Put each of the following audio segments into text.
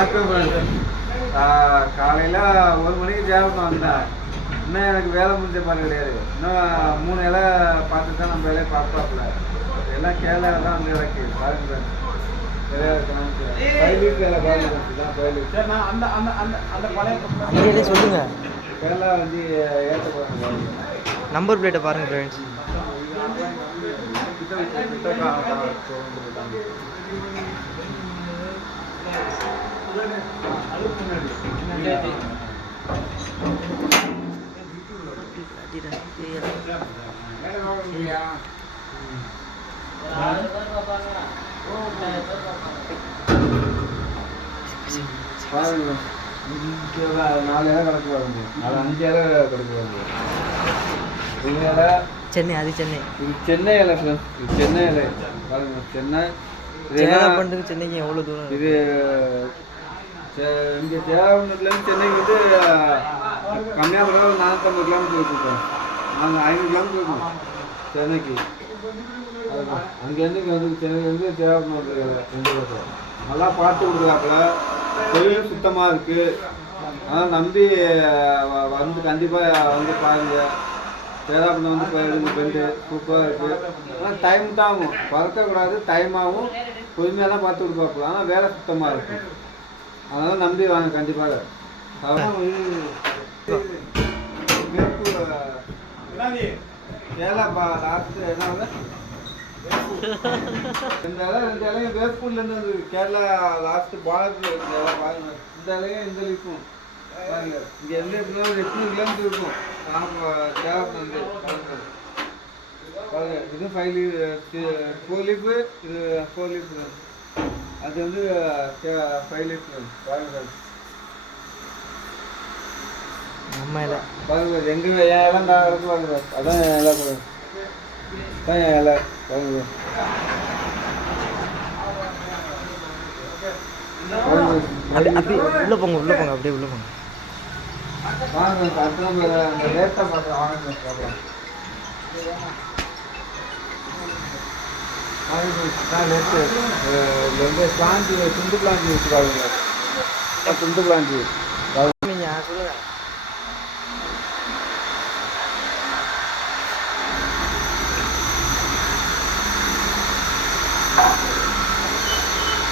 வணக்கம். காலையில் 1 மணிக்கு சேவகம் வந்தேன். இன்னும் எனக்கு வேலை முடிஞ்ச மாதிரி கிடையாது. இன்னும் 3 இலை பார்த்து தான் நம்ம வேலையை பார்ப்பாப்புல. எல்லாம் கேரளா தான் வந்து இறக்கி பாருங்க. சொல்லுங்க. கேரளா வந்து ஏற்ற போகிறாங்க. நம்பர் பிளேட்டை பாருங்க ஃப்ரெண்ட்ஸ். பாருங்க, 4 இலை கணக்கு வருது. 5 இலை கணக்கு வருது. சென்னை, அது சென்னை. இது சென்னை இலை ஃப்ரெண்ட்ஸ். இது சென்னை இலை பாருங்க. சென்னை பண்ணுறது சென்னைக்கு எவ்வளோ தூரம்? இது இங்கே தேவனத்துலேருந்து சென்னைக்கு வந்து கம்மியாக 450 கிலோமீட்டர் இருக்கும். நாங்கள் 500 கிலோமீட்டர் இருக்கோம் சென்னைக்கு. அங்கேருந்து இங்கே வந்து சென்னையிலேருந்து தேவனூர் 2 வருஷம் நல்லா பார்த்து கொடுக்குறாப்புல. தொழில் சுத்தமாக இருக்குது. ஆனால் நம்பி வந்து கண்டிப்பாக வந்து பாருங்கள். சேதாப்பண்ண வந்து போயிடுங்க. பெண்டு சூப்பராக இருக்குது. ஆனால் டைம் தான் ஆகும், பறக்கக்கூடாது. டைம் ஆகும். பொறுமையாக தான் பார்த்து கொடுப்பாப்புல. ஆனால் வேலை சுத்தமாக இருக்கும். அதனால் நம்பி வாங்க கண்டிப்பாக. கேரளா லாஸ்ட்டு என்ன 2 இலையும் வேப்பூர்லேருந்து வந்து கேரளா லாஸ்ட்டு பார்டர் இலை பாருங்க. இந்த இலையும் இந்த லிப்பும் பாருங்க. இங்கே எந்த 800 கிலோமீட்டர் இருக்கும். சேலம் வந்து பாருங்க. இது 4 லீஃபு, இது 4 லீஃபு. அது வந்து 5 லீஃபு பாருங்க. நம்ம இலை பாருங்க. எங்கள் என் இலை நான் இருக்கு பாருங்க. அதான் என் இலை பாருங்க. அதான் என் இலை பாருங்க. அப்படி உள்ளே போங்க, உள்ளே போங்க, அப்படியே உள்ளே போங்க. வாங்க அடுத்த நம்ம இந்த லேட்டாக பார்க்குறோம். வாங்க பார்க்கலாம். லேட்டு இதில் வந்து பிளான்ட், துண்டு பிளான்ட் வச்சுருக்காங்க. துண்டு பிளான்ட் நீங்கள் சொல்லுங்கள்.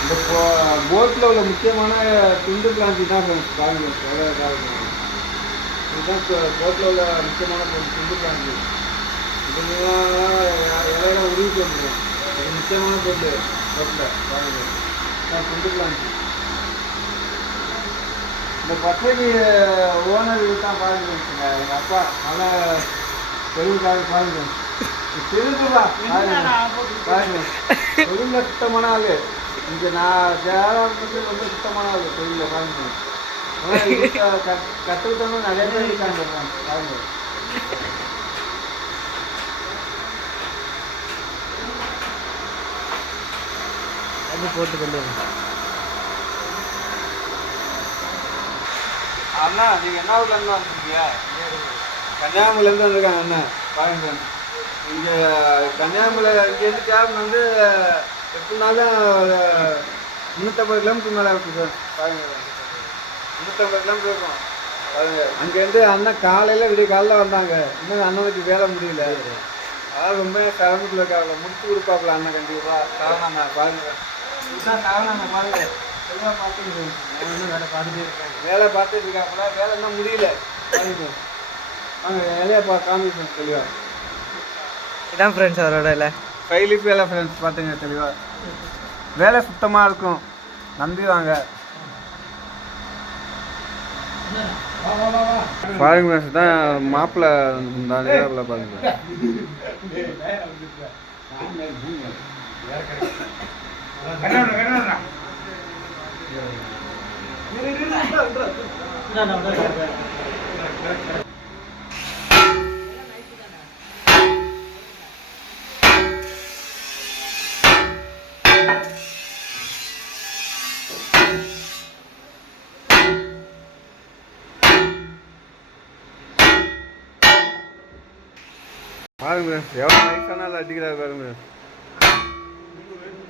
இந்த போட்டில் உள்ள முக்கியமான துண்டு பிளான்ட் தான் பாருங்க. இதுதான் போட்டில் உள்ள முக்கியமான துண்டு பிளான்ட். இது இலையில உருவிட்டு வந்துடும். இது முக்கியமான பொருள் போட்டில் பாருங்க. துண்டு பிளான்ட். இந்த பச்சைக்கு ஓனர் தான் பாருங்க. எங்கள் அப்பா நல்லா தெருவுக்காக பாருங்க. திருக்குறா பாருங்க. தொழில் சுத்தமான ஆள். இங்கே நான் சேலத்துக்கு ரொம்ப சுத்தமான ஆள் தொழிலில் பாருங்க. கற்றுக்கிட்டவங்க நிறைய பேர் இருக்காங்க பாருங்க. அது போட்டு கொண்டு அண்ணா, நீங்கள் என்ன ஊர்லேருந்து வந்துருக்கீங்க? கன்னியாகுமரியிலேருந்து வந்திருக்காங்க அண்ணன் பாருங்க. இங்கே கன்னியாகுமரியில் இங்கேருந்து கேப் வந்து எப்படினாலும் 350 கிலோமீட்டர் மேலே இருக்குது சார் பாருங்க. 350 கிலோமீட்டர் இருக்கும் பாருங்க. அங்கேருந்து அண்ணன் காலையில் விடிய காலையில் வந்தாங்க. இன்னும் அண்ணனுக்கு வேலை முடியல. அதாவது ரொம்ப சிரமத்தில் இருக்காப்புல. முடிச்சு கொடுப்பாப்புல அண்ணன் கண்டிப்பாக. சரவணண்ணா பாருங்க. இதுதான் சரவணண்ணா பாருங்க. எல்லாம் பார்த்துட்டு இன்னும் வேலை பார்த்துட்டே இருக்காங்க. வேலை பார்த்துட்டு இருக்காப்புல. வேலை இன்னும் முடியல பாருங்க. வாங்க வேலையை காமிப்போம் தெளிவாக. இதான் ஃப்ரெண்ட்ஸ் அவரோட இல்லை 5 லீஃப் வேலை ஃப்ரெண்ட்ஸ் பார்த்துங்க தெளிவாக. வேலை சுத்தமாக இருக்கும். நம்பி வாங்க பாருங்க. தான் மாப்பிள்ளை பாருங்க. பாருங்க எவ்வளோ நைஸானாலும் அடிக்கிறாரு பாருங்க.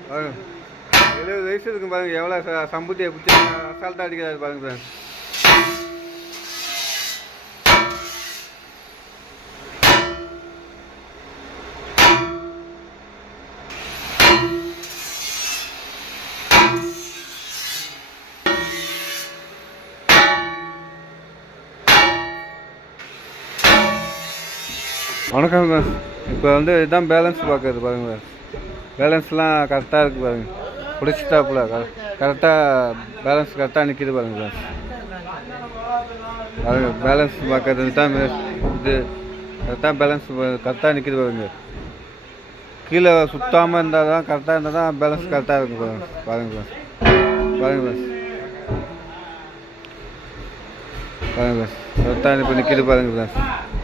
பாருங்க 70 வயசு இருக்கும் பாருங்க, எவ்வளோ சம்புத்தியை பிடிச்சி அசால்ட்டாக அடிக்கிறாரு பாருங்க ஃப்ரெண்ட்ஸ். வணக்கம் ஃப்ரெண்ட்ஸ். இப்போ வந்து இதுதான் பேலன்ஸ் பார்க்குறது பாருங்க. பேலன்ஸ்லாம் கரெக்டாக இருக்குது பாருங்கள். பிடிச்சிட்டாப்புல கரெக்டாக பேலன்ஸ் கரெக்டாக நிற்கிது பாருங்க ஃப்ரெண்ட்ஸ். பாருங்க பேலன்ஸ் பார்க்கறது தான் இது கரெக்டாக பேலன்ஸ் கரெக்டாக நிற்கிது பாருங்க. கீழே சுத்தாமல் இருந்தால் தான் கரெக்டாக இருந்தால் தான் பேலன்ஸ் கரெக்டாக இருக்கும் பாருங்க. பாருங்க ஃப்ரெண்ட்ஸ், பாருங்க ஃப்ரெண்ட்ஸ், பாருங்க ஃப்ரெண்ட்ஸ், கரெக்டாக இப்போ நிற்கிது பாருங்க ஃப்ரெண்ட்ஸ்.